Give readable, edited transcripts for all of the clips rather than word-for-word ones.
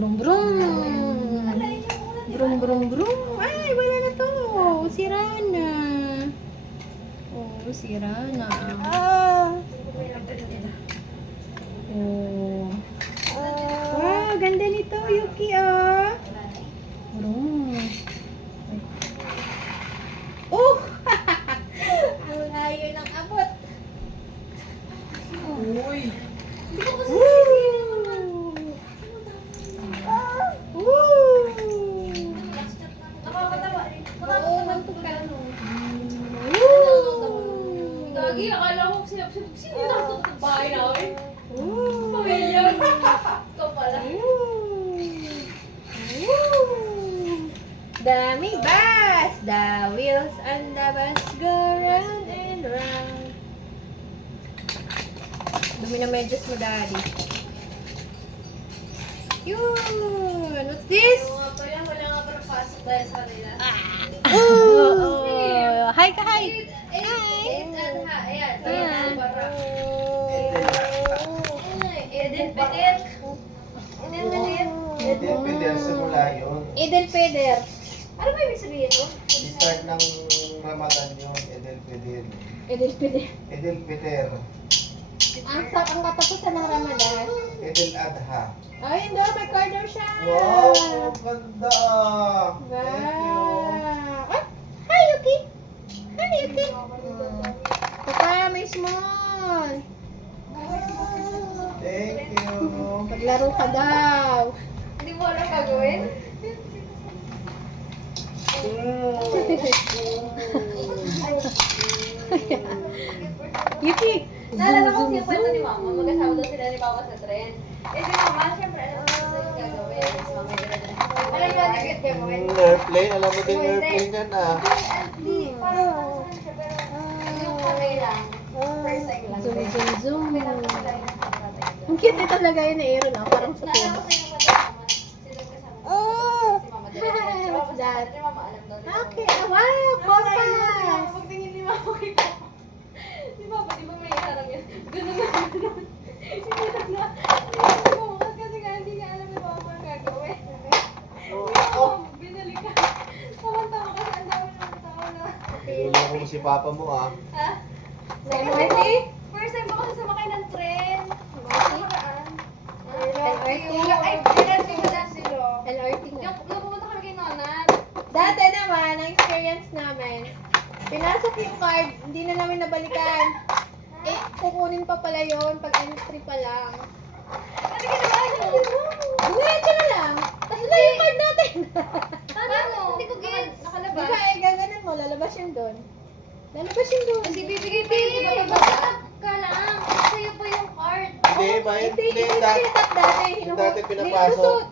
brum brum. Brum brum brum. Ay, wala na to. Sira na. Oh, sira na. Oh. Wow, ganda nito, Yuki, oh. Brum. Oh! Ang layo ng abot. Uy! Hindi ko kasi Nakakatawa rin. Oo, magtukan. Gagi, akala ko sino nakatutok ng bahay namin? Pamilya. Ikaw pala. Dami bus! The wheels on the bus go round and round. Dumi na medyas mo, Daddy. Yun! What's this? Yung mga pa yan, wala nga para pasok dahil sa kanila. Oo. Hi ka, hi! Ayan. Ayan. Para. Eden Peter. Eden Peter. Hindi, Peter, simula yun. Edel Peder. Ano ba ibig sabihin no? Start ng Ramadan yun, Edel Peter. Edel Peder. Edel Peter. Ang katapusan ng Ramadan. Edel Adha. Ay, hindi. May card daw siya. Wow! Ganda! Thank you. Wow. Ay, hi, Yuki. Hi, Yuki. Papa, may small. Thank you. Paglaro ka daw. Hindi mo alam gagawin? Yuki. Naalala ko siya kwento ni Mama, magkasama daw sila ni Papa sa tren. Eh si Mama, syempre alam mo na yung gagawin. Tapos Mama yun na. Alam mo, nagkit kayo mo. Airplane, alam mo din airplane yan ah. Hindi, parang saan siya, pero yung kamay lang. First time lang. Zoom, zoom, zoom. Pinapasala yung kapatid. Ang cute nito lagay na Aaron, ah. Parang sa Naalala ko tubo. sa yung magkasama. Sila kasama. Si Mama din. Si Papa sa atin, ni Mama alam daw. ni Mama. Okay. Wow, compass. Pagtingin ni Mama kay Papa. Si Papa, di ba may harang yan? Ganun na, ganun. Sinirap na. Hindi mo kasi nga hindi nga alam ni Papa ang gagawin. Binalik ka. Tama-tama kasi ang dami ng tao na. Niloloko mo si papa mo ah. Ha? Sa MRT? First time ko kasi sumakay ng tren. Nakaraan. LRT. Ay, LRT ko dahil sila. LRT na. Yung pumunta kami kay Nonan. Dati naman, ang experience namin, pinasok yung card, hindi na namin nabalikan. Eh, kukunin pa pala yun pag entry pa lang. Ano ginawa niyo? Diretso na lang. Tapos na yung card natin. Paano? Hindi ko gets. Di Nakalabas. ba, eh, gaganan mo, lalabas yun doon. Lalabas yun doon. Kasi bibigay pa yun, di ba? Pagkatap ka lang. Sa'yo pa yung card. Hindi, ba? Hindi, Hindi, hindi dati. pinatap dati. Yung dati pinapasok. Nilulusot.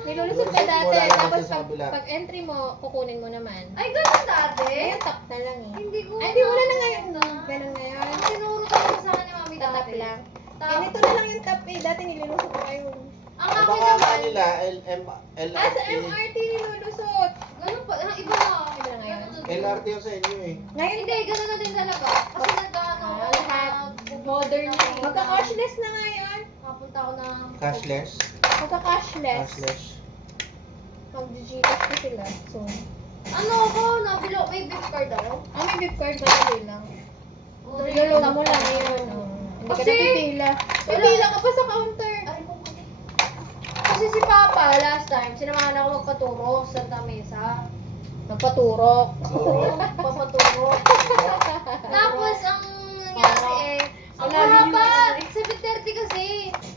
Nilulusot ka Nilulusot mo, dati. lalabas Tapos sa kabila. pag entry mo, kukunin mo naman. Ay, ganun dati? Ngayon, tap na lang eh. Hindi ko. Ay, di wala na ngayon. Ganun ngayon. Tinuro ko sa akin ni Mami Tatap dati. lang. Eh, Tap. nito na lang yung tap eh. Dati nilulusot pa yun. Ang Baka akin nga naman. nila, Ah, sa LRT. MRT nilulusot. Ganun pa. Iba na. Iba na ngayon. Ganun na din. LRT yung sa inyo eh. Ngayon, Hindi, ganun na din talaga. Kasi nagkaano ako. lahat. Modern na. magka-cashless na ngayon. Nakapunta ako ng. Cashless. Magka-cashless. Cashless. Mag-Gcash na sila. So, Ano ako? Nabilo. May gift card ako. may gift card madali lang. Lulong mo lang yun. Oh. Hindi ka Kasi- na pipila. Pipila ka pa sa counter. Ay, kung kasi. Kasi si Papa, last time, sinamahan ako magpaturo sa Santa Mesa. Magpaturok. Oo. Papaturo. Tapos, ang nangyari eh, ang mahaba. 7:30 kasi.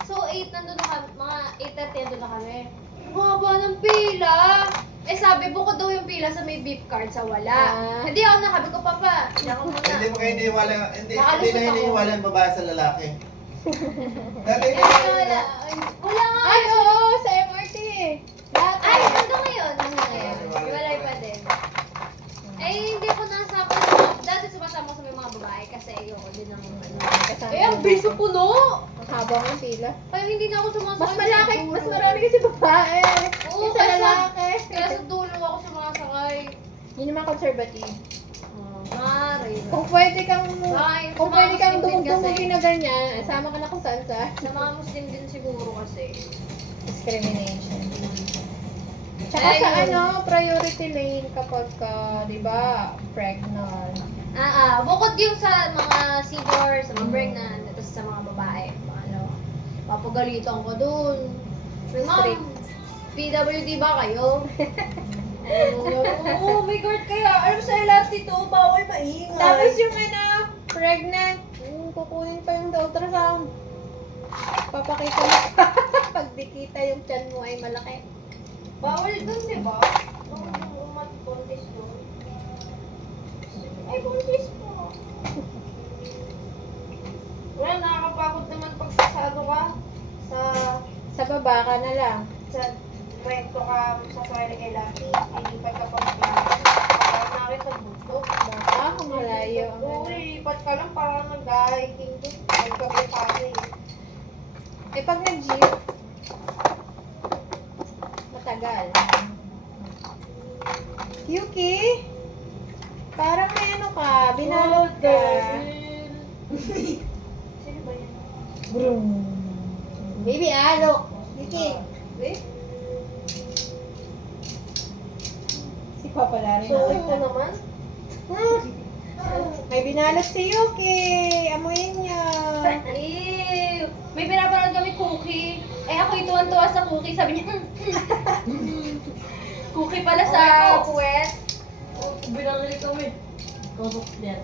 So, 8 nandun na kami. Mga 8:30 nandun na kami. Ang haba ng pila. Eh, sabi, bukod daw yung pila sa may beep card sa wala. Ah. Hindi ako na, sabi ko, Papa, hindi ako muna. Hindi mo kayo iniwala, hindi Nakalusot na ako. iniwala ang babae sa lalaki. Dati Eh, wala. Wala nga. Ay, oo, sa MRT. Dati. Ay, hanggang ngayon. Hanggang ngayon. Walay pa din. Eh, hindi ako nasama sa mga, dati sumasama ko sa may mga babae kasi ayoko din ng ano. Kasama Eh, ang mo. biso puno! Ang haba ng pila. Kaya hindi na ako sumasakay. Mas malaki, mas marami kasi babae. Oo, Yung sa kaya lalaki. Kaya sa dulo ako sumasakay. Yun naman conservative. Wala Mare. Kung pwede kang, Bakit? kung Sa pwede mga kang Muslim din dumugtong kasi. na ganyan, sama ka na kung saan sa Sa mga Muslim din siguro kasi. discrimination. Tsaka sa Ayun. ano, priority lane kapag ka, di ba, pregnant. Bukod yung sa mga senior, sa mga pregnant, tapos sa mga babae, ano, papagalitan ko dun. Ma'am, Strict. PWD ba kayo? Oo, may guard kaya. Alam mo sa LRT to, bawal maingay. Tapos yung ano, pregnant, kukunin pa yung ultrasound. Papakita mo pag di kita yung tiyan mo ay malaki. Bawal dun, di ba? Nung mag-contest doon. Ay, contest po. Wala, nakakapagod naman pag sasado ka Sa baba ka na lang. sa kwento ka sa Suwele kay Lucky. Ilipat ka pag parang nakit ang bundok. Baka kung malayo ang Oo, ano. ilipat ka lang parang nag-hiking doon. Nagkabi pa eh. Eh pag nag-jeep, matagal. Yuki, parang may ano ka, binalot ka. Sino ba yan? Brum. Baby, alo. Yuki. Eh? Si Papa Larry So, na ito kita. naman? May binalot si Yuki. Amuyin niya. Ew! May pinapanood kami cookie. Eh ako ituwan-tuwa sa cookie. Sabi niya, cookie pala sa puwet. Binangali kami. Kusok niyan.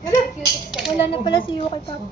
Wala. Cute extended. Wala na pala si Yuki, Papa.